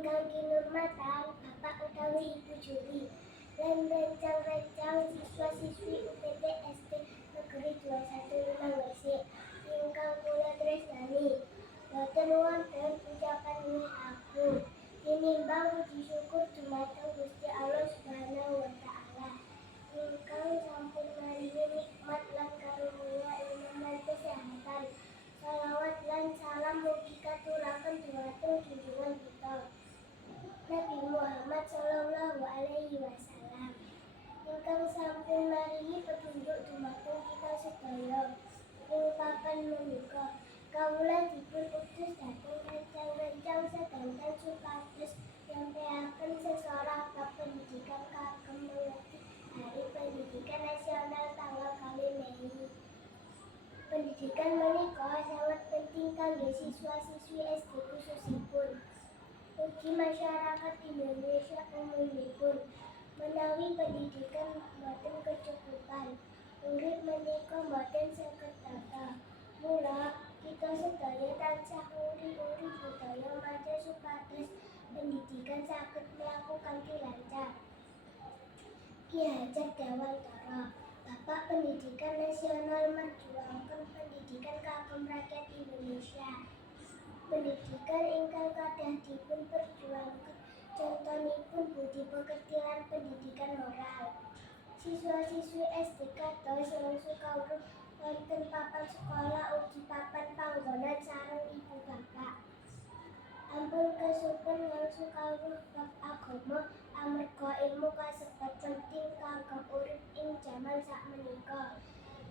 Ingkang kinurmatan Bapak utawi Ibu Juli lan rencang-rencang siswa-siswi UPT SD Negeri 215 WC ingkang kula tresnani. Boten wonten ucapan aku tinimbang puji syukur dumateng Gusti Allah Subhanahu wa taala ingkang sampun maringi nikmat lan karunia ilmu kesehatan. Salawat lan salam mugi katuraken dumateng junjungan kita Nabi Muhammad sallallahu alaihi wasallam ingkang sampun maringi petunjuk dumateng kita sedaya ing papan menika. Kawula dipun utus dhateng rencang-rencang sedanten supados nyampeaken sesorah bab pendidikan kagem mengerti Hari Pendidikan Nasional tanggal 2 Mei. Pendidikan menika sangat penting kangge siswa-siswi SD khususipun ugi masyarakat Indonesia umumipun. Menawi pendidikan boten kecukupan, urip menika boten saged tata. Mula kita sedaya tansah uri-uri budaya maca supados pendidikan saged mlaku kanthi lancar. Ki Hajar Dewantara, Bapak Pendidikan Nasional merjuangkan pendidikan kagem rakyat Indonesia. Pendidikan ingkang kadah dipun perjuangkan contonipun budi pekerti lan pendidikan moral. Siswa-siswi SD kados wangsul kawruh wonten papan sekolah ugi papan panggonan sareng ibu bapak. Ampun kesupen wangsul kawruh bab agama amarga ilmu kasebat penting kagem urip ing jaman sakmenika.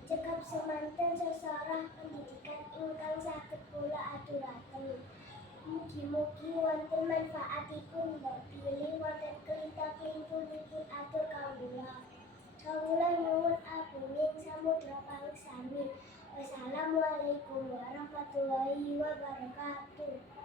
Cekap semanten sesorah pendidikan ingkang saged kula aturaken. Mugi-mugi wonten manfaatipun mbok pilih wonten kelinta-kelintunipun atur kawula. Kawula nyuwun agunging samudra pangsami. Wassalamualaikum warahmatullahi wabarakatuh.